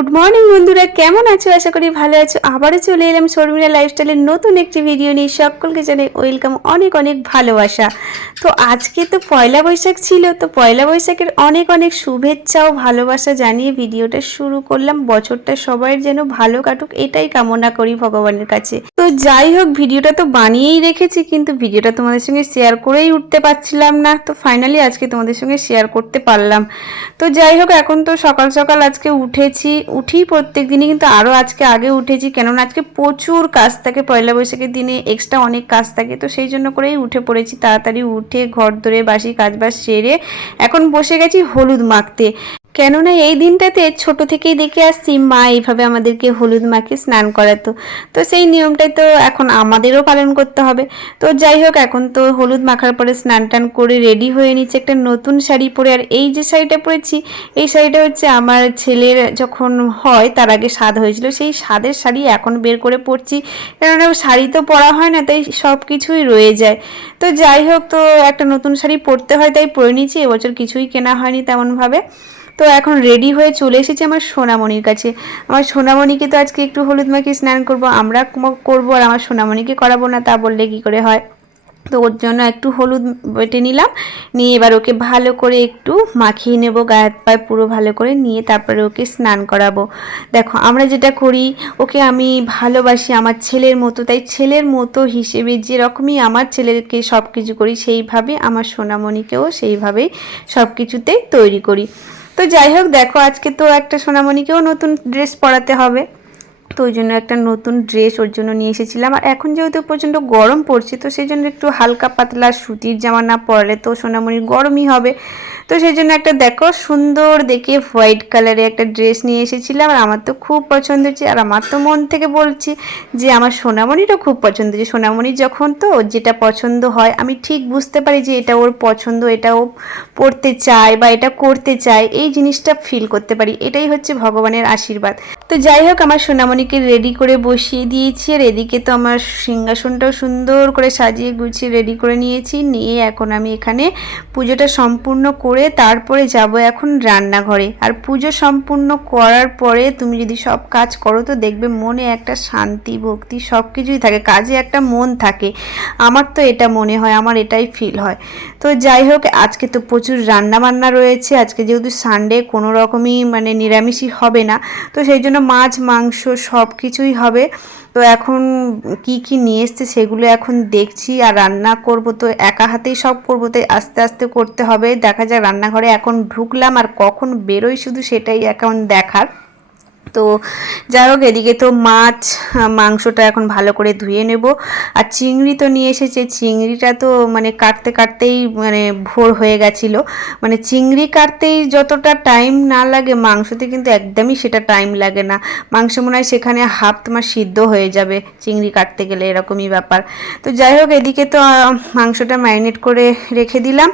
Good morning বন্ধুরা, কেমন আছো? আশা করি ভালো আছো। আবারও চলে এলাম শর্মিলা লাইফস্টাইলের নতুন একটি ভিডিও নিয়ে। সকলকে জানাই ওয়েলকাম, অনেক অনেক ভালোবাসা। তো আজকে তো পয়লা বৈশাখ ছিল, তো পয়লা বৈশাখের অনেক অনেক শুভেচ্ছা ও ভালোবাসা জানিয়ে ভিডিওটা শুরু করলাম। বছরটা সবাই যেন ভালো কাটুক, এটাই কামনা করি ভগবানের কাছে। তো যাই হোক, ভিডিওটা তো বানিয়েই রেখেছি, কিন্তু ভিডিওটা তোমাদের সঙ্গে শেয়ার করেই উঠতে পারছিলাম না। তো ফাইনালি আজকে তোমাদের সঙ্গে শেয়ার করতে পারলাম। তো যাই হোক, এখন তো সকাল সকাল আজকে উঠি প্রত্যেক দিনই, কিন্তু আরও আজকে আগে উঠেছি, কেননা আজকে প্রচুর কাজ থাকে। পয়লা বৈশাখের দিনে এক্সট্রা অনেক কাজ থাকে, তো সেই জন্য করেই উঠে পড়েছি। তাড়াতাড়ি উঠে ঘর ধরে বাসি কাজবাজ সেরে এখন বসে গেছি হলুদ মাখতে। কেননা এই দিনটাতে ছোট থেকেই দেখে আসছি মা এইভাবে আমাদেরকে হলুদ মাখিয়ে স্নান করাতো, তো সেই নিয়মটাই তো এখন আমাদেরও পালন করতে হবে। তো যাই হোক, এখন তো হলুদ মাখার পরে স্নান টান করে রেডি হয়ে নিচ্ছে একটা নতুন শাড়ি পরে। আর এই যে শাড়িটা পরেছি, এই শাড়িটা হচ্ছে আমার ছেলের যখন হয় তার আগে স্বাদ হয়েছিল, সেই স্বাদের শাড়ি এখন বের করে পরছি। কেননা শাড়ি তো পরা হয় না, তাই সব কিছুই রয়ে যায়। তো যাই হোক, তো একটা নতুন শাড়ি পরতে হয়, তাই পরে নিচ্ছি। এবছর কিছুই কেনা হয়নি তেমনভাবে। তো এখন রেডি হয়ে চলে এসেছি আমার সোনামণির কাছে। আমার সোনামণিকে তো আজকে একটু হলুদ মাখিয়ে স্নান করব, আমরা করবো, আর আমার সোনামণিকে করাবো না তা বললে কি করে হয়। তো ওর জন্য একটু হলুদ বেটে নিলাম, নিয়ে এবার ওকে ভালো করে একটু মাখিয়ে নেব গায়ে হাত পায়ে পুরো ভালো করে, নিয়ে তারপরে ওকে স্নান করাবো। দেখো আমরা যেটা করি, ওকে আমি ভালোবাসি আমার ছেলের মতো, তাই ছেলের মতো হিসেবে যেরকমই আমার ছেলেকে সব কিছু করি, সেইভাবে আমার সোনামণিকেও সেইভাবেই সব কিছুতেই তৈরি করি। তো যাই হোক, দেখো আজকে তো একটা সোনামণিকেও নতুন ড্রেস পরাতে হবে, তো ওই জন্য একটা নতুন ড্রেস ওর জন্য নিয়ে এসেছিলাম। আর এখন যেহেতু প্রচণ্ড গরম পড়ছে, তো সেই জন্য একটু হালকা পাতলা সুতির জামা না পরলে তো সোনামণির গরমই হবে। তো সেই জন্য একটা দেখো সুন্দর দেখে হোয়াইট কালারের একটা ড্রেস নিয়ে এসেছিলাম, আর আমার তো খুব পছন্দ হয়েছে। আর আমার তো মন থেকে বলছি যে আমার সোনামণিরও খুব পছন্দ হয়েছে। সোনামণির যখন তো যেটা পছন্দ হয়, আমি ঠিক বুঝতে পারি যে এটা ওর পছন্দ, এটা ও পড়তে চায় বা এটা করতে চায়, এই জিনিসটা ফিল করতে পারি। এটাই হচ্ছে ভগবানের আশীর্বাদ। তো যাই হোক, আমার সোনামণিকে রেডি করে বসিয়ে দিয়েছি, আর এদিকে তো আমার সিংহাসনটাও সুন্দর করে সাজিয়ে গুছিয়ে রেডি করে নিয়েছি। নিয়ে এখন আমি এখানে পুজোটা সম্পূর্ণ করে তারপরে যাব এখন রান্নাঘরে। আর পুজো সম্পূর্ণ করার পরে তুমি যদি সব কাজ করো, তো দেখবে মনে একটা শান্তি ভক্তি সব কিছুই থাকে, কাজে একটা মন থাকে। আমার তো এটা মনে হয়, আমার এটাই ফিল হয়। তো যাই হোক, আজকে তো প্রচুর রান্না বান্না রয়েছে। আজকে যেহেতু সানডে, কোনো রকমই মানে নিরামিষই হবে না, তো সেই জন্য মাছ মাংস সব কিছুই হবে। তো এখন কি কি নিয়ে এসছে সেগুলো এখন দেখছি, আর রান্না করব তো একা হাতেই সব করবো, তাই আস্তে আস্তে করতে হবে। দেখা যায় রান্নাঘরে এখন ঢুকলাম আর কখন বেরোই, শুধু সেটাই এখন দেখার। তো যাই হোক, এদিকে তো মাছ মাংসটা এখন ভালো করে ধুয়ে নেব। আর চিংড়ি তো নিয়ে এসেছে, চিংড়িটা তো মানে কাটতে কাটতেই মানে ভোর হয়ে গেছিলো। মানে চিংড়ি কাটতেই যতটা টাইম না লাগে, মাংসতে কিন্তু একদমই সেটা টাইম লাগে না। মাংস মনে হয় সেখানে হাফ তোমার সিদ্ধ হয়ে যাবে চিংড়ি কাটতে গেলে, এরকমই ব্যাপার। তো যাই হোক, এদিকে তো মাংসটা ম্যারিনেট করে রেখে দিলাম,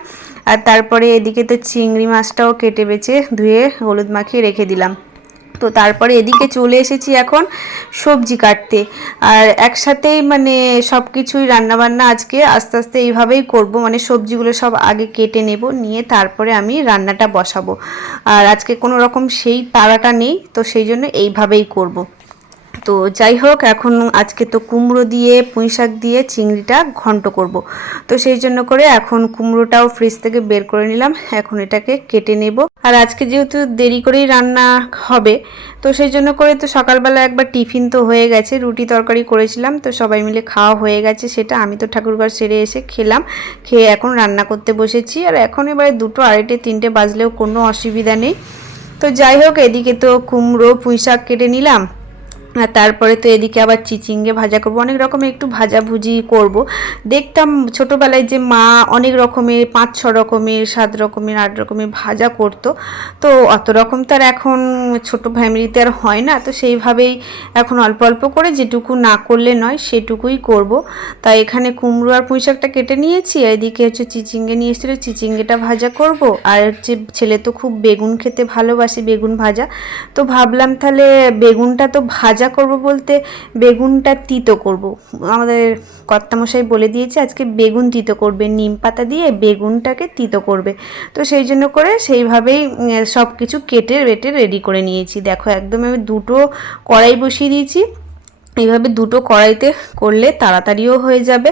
আর তারপরে এদিকে তো চিংড়ি মাছটাও কেটে বেছে ধুয়ে হলুদ মাখিয়ে রেখে দিলাম। তো তারপরে এদিকে চলে এসেছি এখন সবজি কাটতে। আর একসাথেই মানে সব কিছুই রান্নাবান্না আজকে আস্তে আস্তে এইভাবেই করব, মানে সবজিগুলো সব আগে কেটে নেব, নিয়ে তারপরে আমি রান্নাটা বসাবো। আর আজকে কোনো রকম সেই তাড়াটা নেই, তো সেই জন্য এইভাবেই করব। তো যাই হোক, এখন আজকে তো কুমড়ো দিয়ে পুঁই শাক দিয়ে চিংড়িটা ঘন্ট করব। তো সেই জন্য করে এখন কুমড়োটাও ফ্রিজ থেকে বের করে নিলাম, এখন এটাকে কেটে নেব। আর আজকে যেহেতু দেরি করেই রান্না হবে, তো সেই জন্য করে তো সকালবেলা একবার টিফিন তো হয়ে গেছে, রুটি তরকারি করেছিলাম, তো সবাই মিলে খাওয়া হয়ে গেছে সেটা। আমি তো ঠাকুরঘর সেরে এসে খেলাম, খেয়ে এখন রান্না করতে বসেছি। আর এখন এবারে 2টো 2:30 3টে বাজলেও কোনো অসুবিধা নেই। তো যাই হোক, এদিকে তো কুমড়ো পুঁই শাক কেটে নিলাম, আর তারপরে তো এদিকে আবার চিচিঙ্গে ভাজা করব, অনেক রকমের একটু ভাজাভুজি করব। দেখতাম ছোটোবেলায় যে মা অনেক রকমের 5-6 রকমের 7 রকমের 8 রকমের ভাজা করতো, তো অত রকম তো আর এখন ছোটো ফ্যামিলিতে আর হয় না, তো সেইভাবেই এখন অল্প অল্প করে যেটুকু না করলে নয় সেটুকুই করব। তাই এখানে কুমড়ো আর পুঁই শাকটা কেটে নিয়েছি, এদিকে হচ্ছে চিচিঙ্গে নিয়ে এসেছিলো, চিচিঙ্গেটা ভাজা করব। আর হচ্ছে ছেলে তো খুব বেগুন খেতে ভালোবাসে, বেগুন ভাজা। তো ভাবলাম তাহলে বেগুনটা তো ভাজা ভাজা করব বলতে বেগুনটা তিতো করব। আমাদের কর্তামশাই বলে দিয়েছে আজকে বেগুন তিতো করবে, নিম পাতা দিয়ে বেগুনটাকে তিতো করবে। তো সেই জন্য করে সেইভাবেই সব কিছু কেটে বেটে রেডি করে নিয়েছি। দেখো একদম আমি দুটো কড়াই বসিয়ে দিয়েছি। এইভাবে দুটো কড়াইতে করলে তাড়াতাড়িও হয়ে যাবে।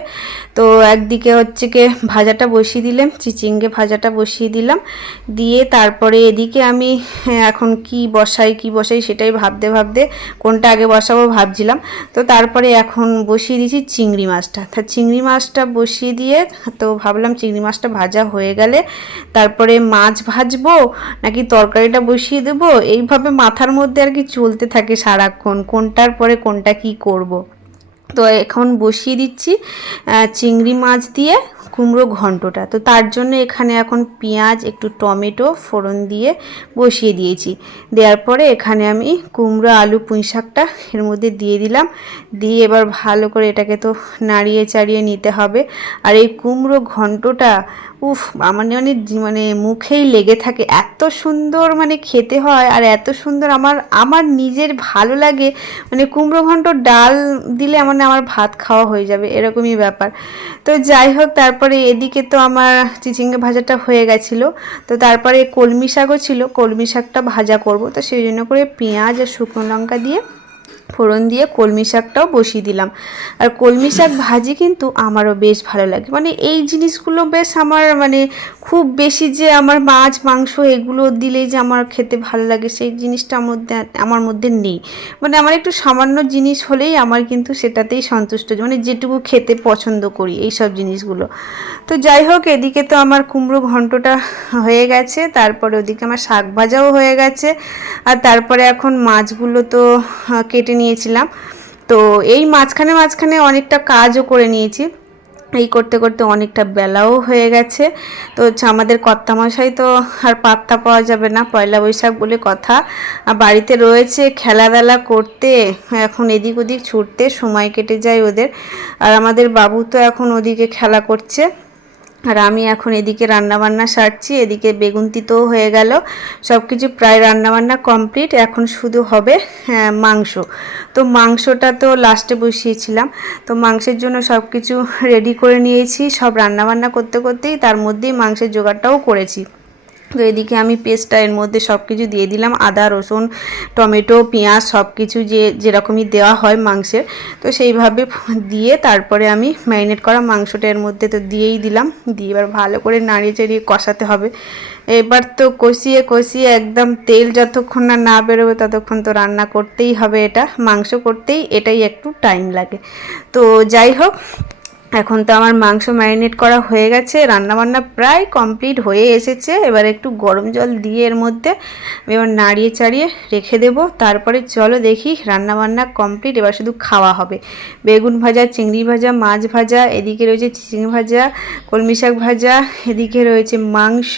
তো একদিকে হচ্ছে কি ভাজাটা বসিয়ে দিলাম, চিচিঙ্গে ভাজাটা বসিয়ে দিলাম, দিয়ে তারপরে এদিকে আমি এখন কি বসাই সেটাই ভাবতে ভাবতে কোনটা আগে বসাবো ভাবছিলাম। তো তারপরে এখন বসিয়ে দিয়েছি চিংড়ি মাছটা। তা চিংড়ি মাছটা বসিয়ে দিয়ে তো ভাবলাম চিংড়ি মাছটা ভাজা হয়ে গেলে তারপরে মাছ ভাজবো নাকি তরকারিটা বসিয়ে দেবো, এইভাবে মাথার মধ্যে আর কি চলতে থাকে সারাক্ষণ, কোনটার পরে কোনটা কি করব। তো এখন বসিয়ে দিচ্ছি চিংড়ি মাছ দিয়ে কুমড়ো ঘন্টটা। তো তার জন্য এখানে এখন পেঁয়াজ একটু টমেটো ফোড়ন দিয়ে বসিয়ে দিয়েছি। দেওয়ার পরে এখানে আমি কুমড়ো আলু পুঁই শাকটা এর মধ্যে দিয়ে দিলাম, দিয়ে এবার ভালো করে এটাকে তো নাড়িয়ে চাড়িয়ে নিতে হবে। আর এই কুমড়ো ঘন্টটা উফ আমার মানে মুখেই লেগে থাকে, এত সুন্দর মানে খেতে হয় আর এত সুন্দর আমার নিজের ভালো লাগে। মানে কুমড়ো ঘন্ট ডাল দিলে আমার ভাত খাওয়া হয়ে যাবে এরকমই ব্যাপার। তো যাই হোক তারপরে এদিকে তো আমার চিচিঙ্গে ভাজাটা হয়ে গেছিলো। তো তারপরে কলমি শাকও ছিল, কলমি শাকটা ভাজা করব। তো সেই জন্য করে পেঁয়াজ আর শুকনো লঙ্কা দিয়ে ফোড়ন দিয়ে কলমি শাকটাও বসিয়ে দিলাম। আর কলমি শাক ভাজি কিন্তু আমারও বেশ ভালো লাগে, মানে এই জিনিসগুলো বেশ আমার মানে খুব বেশি যে আমার মাছ মাংস এগুলো দিলেই যে আমার খেতে ভালো লাগে সেই জিনিসটা আমার মধ্যে নেই। মানে আমার একটু সামান্য জিনিস হলেই আমার কিন্তু সেটাতেই সন্তুষ্ট, মানে যেটুকু খেতে পছন্দ করি এই সব জিনিসগুলো। তো যাই হোক এদিকে তো আমার কুমড়ো ঘন্টটা হয়ে গেছে, তারপরে ওদিকে আমার শাক ভাজাও হয়ে গেছে। আর তারপরে এখন মাছগুলো তো কেটে নিয়েছিলাম। তো এই মাঝখানে অনেকটা কাজও করে নিয়েছি। এই করতে করতে অনেকটা বেলাও হয়ে গেছে। তো আমাদের কর্তামশাই তো আর পাত্তা পাওয়া যাবে না, পয়লা বৈশাখ বলে কথা, বাড়িতে রয়েছে খেলাধুলা করতে, এখন এদিক ওদিক ছুটতে সময় কেটে যায় ওদের। আর আমাদের বাবু তো এখন ওদিকে খেলা করছে, আর আমি এখন এদিকে রান্নাবান্না সারছি। এদিকে বেগুন তিতও হয়ে গেল, সব কিছু প্রায় রান্নাবান্না কমপ্লিট। এখন শুধু হবে মাংস। তো মাংসটা তো লাস্টে বসিয়েছিলাম, তো মাংসের জন্য সব কিছু রেডি করে নিয়েছি। সব রান্নাবান্না করতে করতেই তার মধ্যেই মাংসের জোগাড়টাও করেছি। তো এদিকে আমি পেস্টটা এর মধ্যে সব কিছু দিয়ে দিলাম, আদা রসুন টমেটো পেঁয়াজ সব কিছু যেরকমই দেওয়া হয় মাংসের, তো সেইভাবে দিয়ে তারপরে আমি ম্যারিনেট করা মাংসটা এর মধ্যে তো দিয়েই দিলাম। দিয়ে এবার ভালো করে নাড়িয়ে চাড়িয়ে কষাতে হবে। এবার তো কষিয়ে কষিয়ে একদম তেল যতক্ষণ না বেরোবে ততক্ষণ তো রান্না করতেই হবে, এটা মাংস করতেই এটাই একটু টাইম লাগে। তো যাই হোক এখন তো আমার মাংস ম্যারিনেট করা হয়ে গেছে, রান্নাবান্না প্রায় কমপ্লিট হয়ে এসেছে। এবার একটু গরম জল দিয়ে এর মধ্যে এবার নাড়িয়ে চাড়িয়ে রেখে দেবো। তারপরে চলো দেখি রান্নাবান্না কমপ্লিট, এবার শুধু খাওয়া হবে। বেগুন ভাজা চিংড়ি ভাজা মাছ ভাজা, এদিকে রয়েছে চিচিঙ্গে ভাজা কলমি শাক ভাজা, এদিকে রয়েছে মাংস,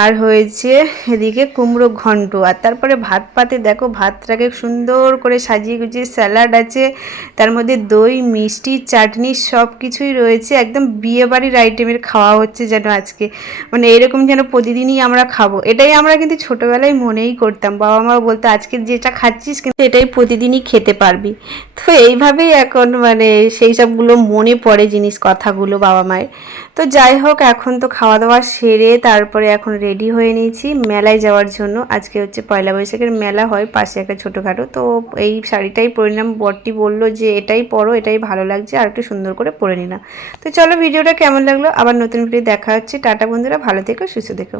আর হয়েছে এদিকে কুমড়ো ঘন্ট। আর তারপরে ভাত পাতে দেখো ভাতটাকে সুন্দর করে সাজিয়ে গুছিয়ে স্যালাড আছে, তার মধ্যে দই মিষ্টি চাটনি সব কিছুই রয়েছে। একদম বিয়েবাড়ির আইটেমের খাওয়া হচ্ছে যেন আজকে, মানে এরকম যেন প্রতিদিনই আমরা খাবো। এটাই আমরা কিন্তু ছোটোবেলায় মনেই করতাম, বাবা মা বলতো আজকে যেটা খাচ্ছিস কিন্তু এটাই প্রতিদিনই খেতে পারবি। তো এইভাবেই এখন মানে সেই সবগুলো মনে পড়ে জিনিস কথাগুলো বাবা মায়ের। তো যাই হোক এখন তো খাওয়া দাওয়া সেরে তারপরে এখন রেডি হয়ে নিয়েছি মেলায় যাওয়ার জন্য। আজকে হচ্ছে পয়লা বৈশাখের মেলা হয় পাশে একটা ছোটোখাটো, তো এই শাড়িটাই পরিলাম। বরটি বললো যে এটাই পরো, এটাই ভালো লাগছে, আর একটু সুন্দর করে পরে নিলাম। তো চলো ভিডিওটা কেমন লাগলো, আবার নতুন ভিডিও দেখা হচ্ছে। টাটা বন্ধুরা, ভালো থেকো সুস্থ থেকো।